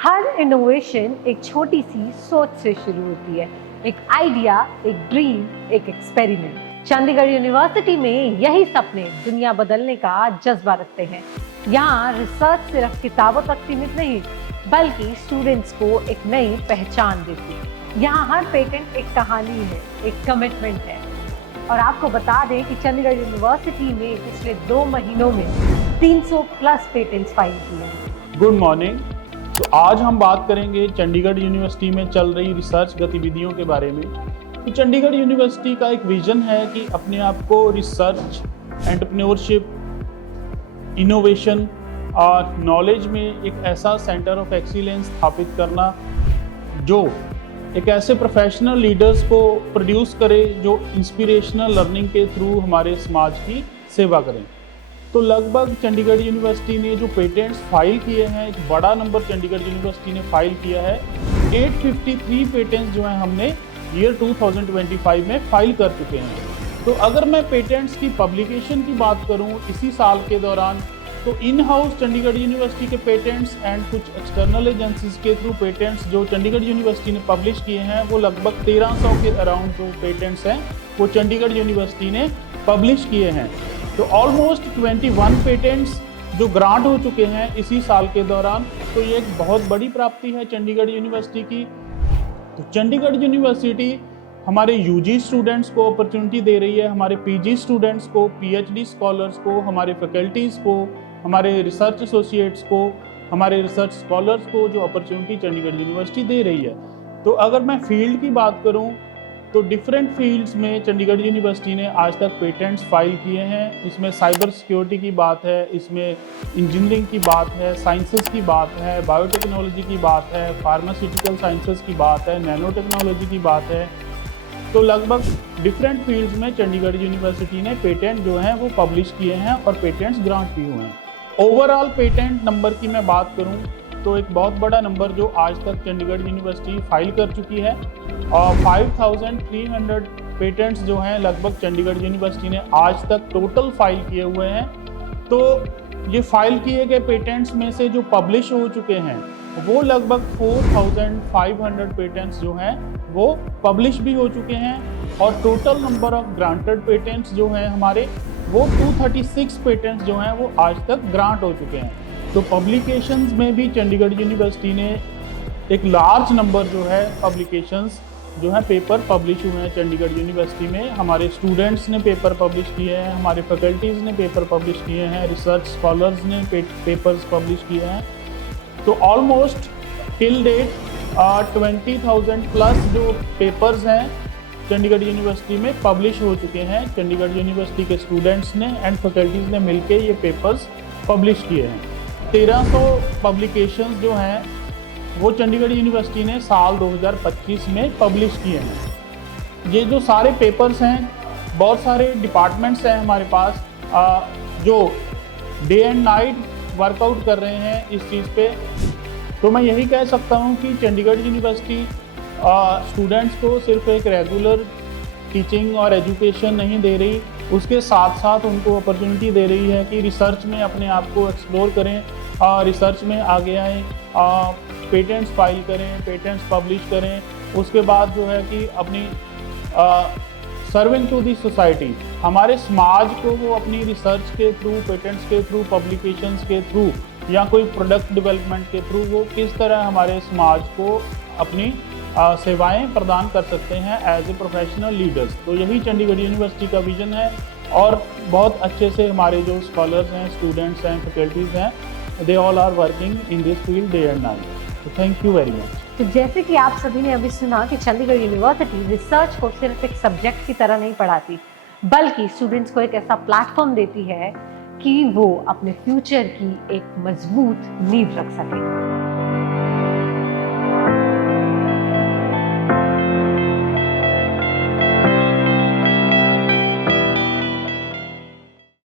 हर innovation एक छोटी सी सोच से शुरू होती है। एक आइडिया, एक ड्रीम, एक एक्सपेरिमेंट। चंडीगढ़ यूनिवर्सिटी में यही सपने दुनिया बदलने का जज्बा रखते हैं। यहाँ रिसर्च सिर्फ किताबों तक सीमित नहीं, बल्कि स्टूडेंट्स को एक नई पहचान देती है। यहाँ हर पेटेंट एक कहानी है, एक कमिटमेंट है। और आपको बता दें कि चंडीगढ़ यूनिवर्सिटी में पिछले 2 महीनों में 300 प्लस पेटेंट्स फाइल किए हैं। Good morning. तो आज हम बात करेंगे चंडीगढ़ यूनिवर्सिटी में चल रही रिसर्च गतिविधियों के बारे में। तो चंडीगढ़ यूनिवर्सिटी का एक विजन है कि अपने आप को रिसर्च, एंटरप्रेन्योरशिप, इनोवेशन और नॉलेज में एक ऐसा सेंटर ऑफ एक्सीलेंस स्थापित करना जो एक ऐसे प्रोफेशनल लीडर्स को प्रोड्यूस करे जो इंस्पिरेशनल लर्निंग के थ्रू हमारे समाज की सेवा करें। तो लगभग चंडीगढ़ यूनिवर्सिटी ने जो पेटेंट्स फाइल किए हैं, एक बड़ा नंबर चंडीगढ़ यूनिवर्सिटी ने फाइल किया है। 853 पेटेंट्स जो हैं हमने ईयर 2025 में फाइल कर चुके हैं। तो अगर मैं पेटेंट्स की पब्लिकेशन की बात करूं इसी साल के दौरान, तो इन हाउस चंडीगढ़ यूनिवर्सिटी के पेटेंट्स एंड कुछ एक्सटर्नल एजेंसीज के थ्रू पेटेंट्स जो चंडीगढ़ यूनिवर्सिटी ने पब्लिश किए हैं, वो लगभग 1300 के अराउंड जो पेटेंट्स हैं वो चंडीगढ़ यूनिवर्सिटी ने पब्लिश किए हैं। तो ऑलमोस्ट 21 पेटेंट्स जो ग्रांट हो चुके हैं इसी साल के दौरान। तो ये एक बहुत बड़ी प्राप्ति है चंडीगढ़ यूनिवर्सिटी की। तो चंडीगढ़ यूनिवर्सिटी हमारे यूजी स्टूडेंट्स को अपॉर्चुनिटी दे रही है, हमारे पीजी स्टूडेंट्स को, पीएचडी स्कॉलर्स को, हमारे फैकल्टीज़ को, हमारे रिसर्च एसोसिएट्स को, हमारे रिसर्च स्कॉलर्स को जो अपॉर्चुनिटी चंडीगढ़ यूनिवर्सिटी दे रही है। तो अगर मैं फील्ड की बात करूं तो डिफरेंट फील्ड्स में चंडीगढ़ यूनिवर्सिटी ने आज तक पेटेंट्स फाइल किए हैं। इसमें साइबर सिक्योरिटी की बात है, इसमें इंजीनियरिंग की बात है, साइंसेस की बात है, बायोटेक्नोलॉजी की बात है, फार्मास्यूटिकल साइंसेस की बात है, नैनो टेक्नोलॉजी की बात है। तो लगभग डिफरेंट फील्ड्स में चंडीगढ़ यूनिवर्सिटी ने पेटेंट जो हैं वो पब्लिश किए हैं और पेटेंट्स ग्रांट भी हुए हैं। ओवरऑल पेटेंट नंबर की मैं बात करूं तो एक बहुत बड़ा नंबर जो आज तक चंडीगढ़ यूनिवर्सिटी फाइल कर चुकी है, और 5300 पेटेंट्स जो हैं लगभग चंडीगढ़ यूनिवर्सिटी ने आज तक टोटल फाइल किए हुए हैं। तो ये फाइल किए गए पेटेंट्स में से जो पब्लिश हो चुके हैं वो लगभग 4500 पेटेंट्स जो हैं वो पब्लिश भी हो चुके हैं, और total number of granted patents जो हैं हमारे वो 236 पेटेंट्स जो हैं वो आज तक ग्रांट हो चुके हैं। तो पब्लिकेशंस में भी चंडीगढ़ यूनिवर्सिटी ने एक लार्ज नंबर जो है पब्लिकेशंस जो है पेपर पब्लिश हुए हैं चंडीगढ़ यूनिवर्सिटी में। हमारे स्टूडेंट्स ने पेपर पब्लिश किए हैं, हमारे फैकल्टीज़ ने पेपर पब्लिश किए हैं, रिसर्च स्कॉलर्स ने पेपर्स पब्लिश किए हैं। तो ऑलमोस्ट टिल डेट 20,000 प्लस जो पेपर्स हैं चंडीगढ़ यूनिवर्सिटी में पब्लिश हो चुके हैं। चंडीगढ़ यूनिवर्सिटी के स्टूडेंट्स ने एंड फैकल्टीज़ ने मिलकर ये पेपर्स पब्लिश किए हैं। 1300 पब्लिकेशंस जो हैं वो चंडीगढ़ यूनिवर्सिटी ने साल 2025 में पब्लिश किए हैं। ये जो सारे पेपर्स हैं, बहुत सारे डिपार्टमेंट्स हैं हमारे पास जो डे एंड नाइट वर्कआउट कर रहे हैं इस चीज़ पे। तो मैं यही कह सकता हूँ कि चंडीगढ़ यूनिवर्सिटी स्टूडेंट्स को सिर्फ एक रेगुलर टीचिंग और एजुकेशन नहीं दे रही, उसके साथ साथ उनको अपॉर्चुनिटी दे रही है कि रिसर्च में अपने आप को एक्सप्लोर करें, रिसर्च में आगे आएँ, पेटेंट्स फाइल करें, पेटेंट्स पब्लिश करें। उसके बाद जो है कि अपनी सर्विंग टू दी सोसाइटी, हमारे समाज को वो अपनी रिसर्च के थ्रू, पेटेंट्स के थ्रू, पब्लिकेशंस के थ्रू या कोई प्रोडक्ट डेवलपमेंट के थ्रू वो किस तरह हमारे समाज को अपनी सेवाएं प्रदान कर सकते हैं एज ए प्रोफेशनल लीडर्स। तो यही चंडीगढ़ यूनिवर्सिटी का विजन है, और बहुत अच्छे से हमारे जो स्कॉलर्स हैं, स्टूडेंट्स हैं, फैकल्टीज़ हैं, they all are working in this field day and night. तो थैंक यू वेरी मच। तो जैसे कि आप सभी ने अभी सुना कि चंडीगढ़ यूनिवर्सिटी रिसर्च को सिर्फ एक सब्जेक्ट की तरह नहीं पढ़ाती, बल्कि स्टूडेंट्स को एक ऐसा प्लेटफॉर्म देती है कि वो अपने फ्यूचर की एक मजबूत नींव रख सके।